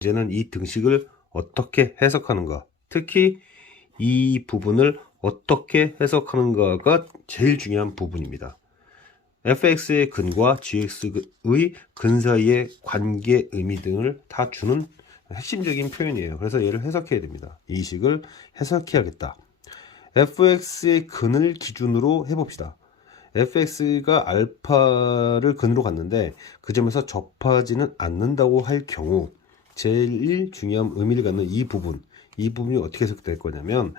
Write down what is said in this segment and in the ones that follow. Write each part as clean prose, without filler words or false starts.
이제는 이 등식을 어떻게 해석하는가, 특히 이 부분을 어떻게 해석하는가가 제일 중요한 부분입니다. fx의 근과 gx의 근 사이의 관계, 의미 등을 다 주는 핵심적인 표현이에요. 그래서 얘를 해석해야 됩니다. 이 식을 해석해야겠다. fx의 근을 기준으로 해봅시다. fx가 알파를 근으로 갔는데 그 점에서 접하지는 않는다고 할 경우 제일 중요한 의미를 갖는 이 부분이 어떻게 해석될 거냐면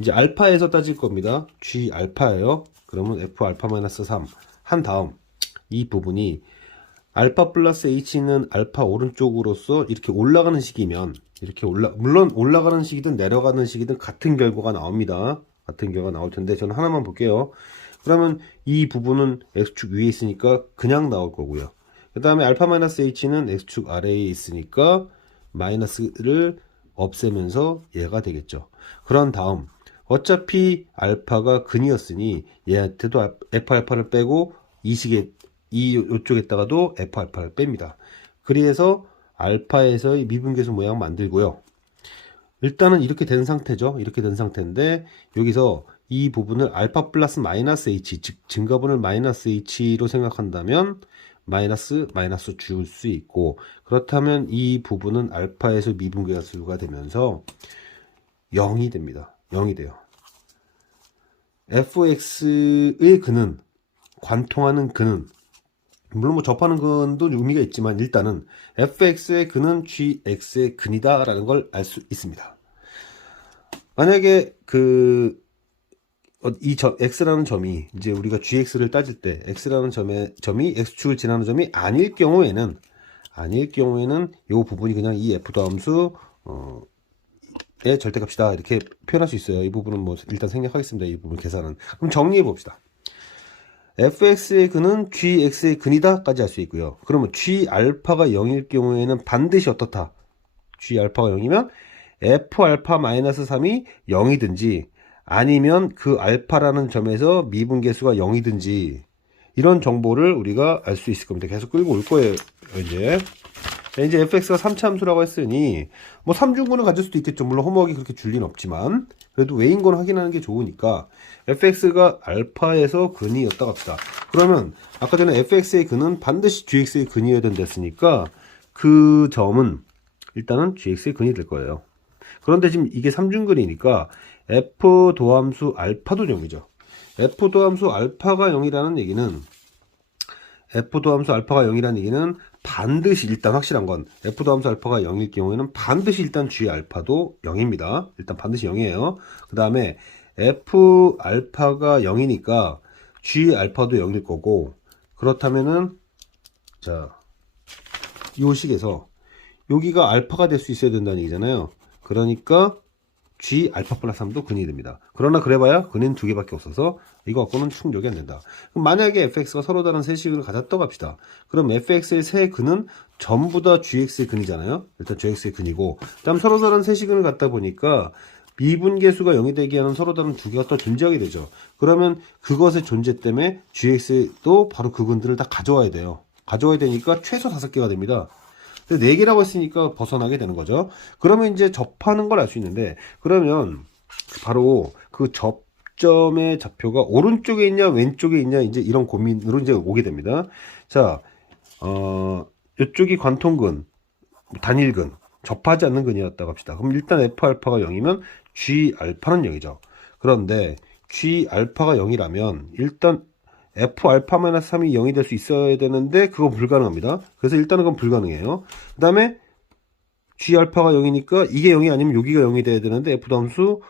이제 알파에서 따질 겁니다. g 알파예요. 그러면 f 알파 마이너스 3 한 다음 이 부분이 알파 플러스 h는 알파 오른쪽으로서 이렇게 올라가는 식이면 물론 올라가는 식이든 내려가는 식이든 같은 결과가 나옵니다. 같은 결과가 나올 텐데 저는 하나만 볼게요. 그러면 이 부분은 x축 위에 있으니까 그냥 나올 거고요. 그 다음에 알파 마이너스 h는 x축 아래에 있으니까 마이너스를 없애면서 얘가 되겠죠. 그런 다음 어차피 알파가 근이었으니 얘한테도 f 알파를 빼고 이 식에 이쪽에다가도 f 알파를 뺍니다. 그래서 알파에서의 미분계수 모양 만들고요. 일단은 이렇게 된 상태죠. 이렇게 된 상태인데 여기서 이 부분을 알파 플러스 마이너스 h, 즉 증가분을 마이너스 h로 생각한다면 마이너스 줄 수 있고, 그렇다면 이 부분은 알파에서 미분계수가 되면서 0이 됩니다. 0이 돼요. fx의 근은, 관통하는 근은, 물론 뭐 접하는 근도 의미가 있지만 일단은 fx의 근은 gx의 근이다 라는 걸 알 수 있습니다. 만약에 x라는 점이 이제 우리가 gx를 따질 때 x라는 점이 x축을 지나는 점이 아닐 경우에는 이 부분이 그냥 이 f 더함수 의 절대값이다 이렇게 표현할 수 있어요. 이 부분은 뭐 일단 생략하겠습니다. 이 부분 계산은. 그럼 정리해 봅시다. fx의 근은 gx의 근이다 까지 할 수 있고요. 그러면 g 알파가 0일 경우에는 반드시 어떻다? g 알파가 0이면 f 알파 마이너스 3이 0이든지 아니면 그 알파라는 점에서 미분계수가 0이든지 이런 정보를 우리가 알 수 있을 겁니다. 계속 끌고 올 거예요. 이제 fx가 3차 함수라고 했으니 뭐 3중근을 가질 수도 있겠죠. 물론 홈워크가 그렇게 줄 리는 없지만 그래도 왜인 건 확인하는 게 좋으니까 fx가 알파에서 근이었다 갑시다. 그러면 아까 전에 fx의 근은 반드시 gx의 근이어야 된다 했으니까 그 점은 일단은 gx의 근이 될 거예요. 그런데 지금 이게 3중근이니까 f 도함수 알파도 0이죠. f 도함수 알파가 0이라는 얘기는 반드시 일단 확실한 건 f 도함수 알파가 0일 경우에는 반드시 일단 g 알파도 0입니다. 일단 반드시 0이에요. 그 다음에 f 알파가 0이니까 g 알파도 0일 거고, 그렇다면은 자, 이 식에서 여기가 알파가 될 수 있어야 된다는 얘기잖아요. 그러니까 g 알파 플러스 3도 근이 됩니다. 그러나 그래봐야 근은 두 개밖에 없어서 이거 갖고는 충족이 안 된다. 그럼 만약에 fx가 서로 다른 세 식을 가졌다고 합시다. 그럼 fx의 세 근은 전부 다 gx의 근이잖아요. 일단 gx의 근이고, 그 다음 서로 다른 세 식을 갖다 보니까 미분계수가 0이 되게 하는 서로 다른 두 개가 또 존재하게 되죠. 그러면 그것의 존재 때문에 gx도 바로 그 근들을 다 가져와야 돼요. 가져와야 되니까 최소 5개가 됩니다. 4개라고 했으니까 벗어나게 되는 거죠. 그러면 이제 접하는 걸 알 수 있는데, 그러면 바로 그 접점의 좌표가 오른쪽에 있냐 왼쪽에 있냐 이제 이런 고민으로 이제 오게 됩니다. 자, 이쪽이 관통근, 단일근, 접하지 않는 근이었다고 합시다. 그럼 일단 f 알파가 0이면 g 알파는 0이죠. 그런데 g 알파가 0이라면 일단 f 알파 마이너스 3이 0이 될 수 있어야 되는데 그거 불가능합니다. 그래서 일단은 그건 불가능해요. 그 다음에 g 알파가 0이니까 이게 0이 아니면 여기가 0이 돼야 되는데 f 함수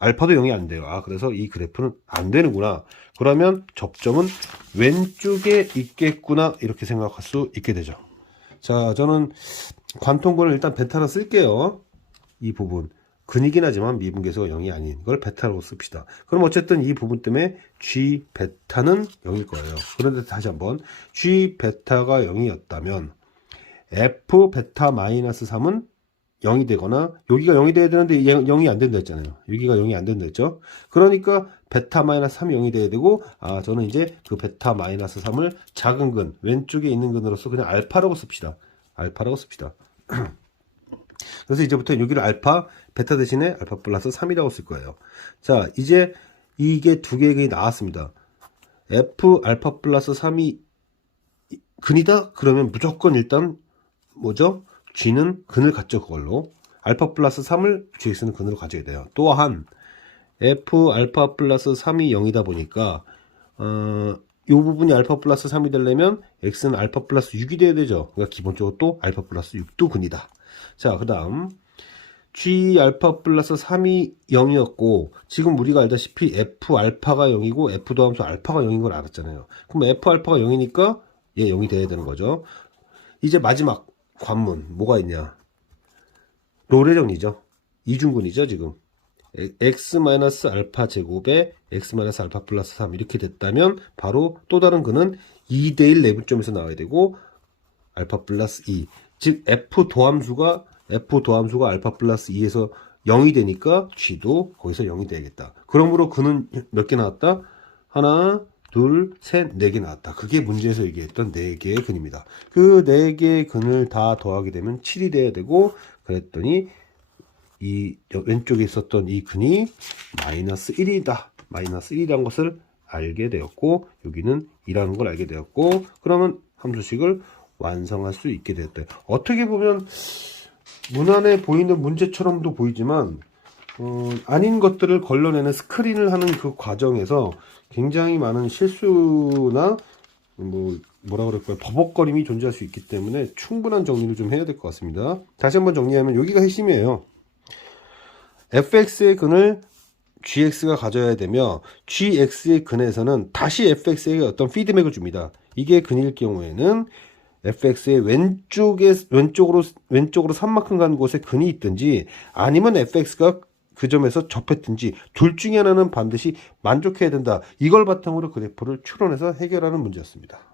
알파도 0이 안 돼요. 아, 그래서 이 그래프는 안 되는구나. 그러면 접점은 왼쪽에 있겠구나 이렇게 생각할 수 있게 되죠. 자, 저는 관통근을 일단 베타로 쓸게요. 이 부분 근이긴 하지만 미분계수가 0이 아닌 걸 베타로 씁시다. 그럼 어쨌든 이 부분 때문에 g 베타는 0일 거예요. 그런데 다시 한번 g 베타가 0이었다면 f 베타 마이너스 3은 0이 되거나, 여기가 0이 돼야 되는데 0이 안 된다 했잖아요. 여기가 0이 안 된다 했죠. 그러니까 베타 마이너스 3이 0이 돼야 되고, 저는 이제 그 베타 마이너스 3을 작은 근 왼쪽에 있는 근으로서 그냥 알파라고 씁시다. 알파라고 씁시다. 그래서 이제부터 여기를 알파, 베타 대신에 알파 플러스 3이라고 쓸 거예요. 자, 이제 이게 두 개가 나왔습니다. F 알파 플러스 3이 근이다? 그러면 무조건 일단 뭐죠? G는 근을 갖죠. 그걸로. 알파 플러스 3을 GX는 근으로 가져야 돼요. 또한 F 알파 플러스 3이 0이다 보니까 이 부분이 알파 플러스 3이 되려면 X는 알파 플러스 6이 돼야 되죠. 그러니까 기본적으로 또 알파 플러스 6도 근이다. 자, 그 다음 G 알파 플러스 3이 0이었고 지금 우리가 알다시피 F 알파가 0이고 F 더함수 알파가 0인 걸 알았잖아요. 그럼 F 알파가 0이니까 얘 0이 돼야 되는 거죠. 이제 마지막 관문 뭐가 있냐? 롤의 정리죠. 이중근이죠 지금. x-알파 제곱에 x-알파 플러스 3 이렇게 됐다면 바로 또 다른 근은 2대1 내분점에서 나와야 되고 알파 플러스 2 즉 f 도함수가 알파 플러스 2에서 0이 되니까 g도 거기서 0이 되겠다. 그러므로 근은 몇 개 나왔다? 하나 둘, 셋, 네 개 나왔다. 그게 문제에서 얘기했던 4개의 근입니다. 그 4개의 근을 다 더하게 되면 7이 돼야 되고 그랬더니 이 왼쪽에 있었던 이 근이 마이너스 1이다. 마이너스 1이라는 것을 알게 되었고 여기는 2라는 걸 알게 되었고 그러면 함수식을 완성할 수 있게 되었다. 어떻게 보면 문안에 보이는 문제처럼도 보이지만 아닌 것들을 걸러내는 스크린을 하는 그 과정에서 굉장히 많은 실수나 뭐라 그럴까요? 버벅거림이 존재할 수 있기 때문에 충분한 정리를 좀 해야 될 것 같습니다. 다시 한번 정리하면 여기가 핵심이에요. fx의 근을 gx가 가져야 되며 gx의 근에서는 다시 fx에게 어떤 피드백을 줍니다. 이게 근일 경우에는 fx의 왼쪽으로 3만큼 가는 곳에 근이 있든지 아니면 fx가 그 점에서 접했든지 둘 중에 하나는 반드시 만족해야 된다. 이걸 바탕으로 그래프를 추론해서 해결하는 문제였습니다.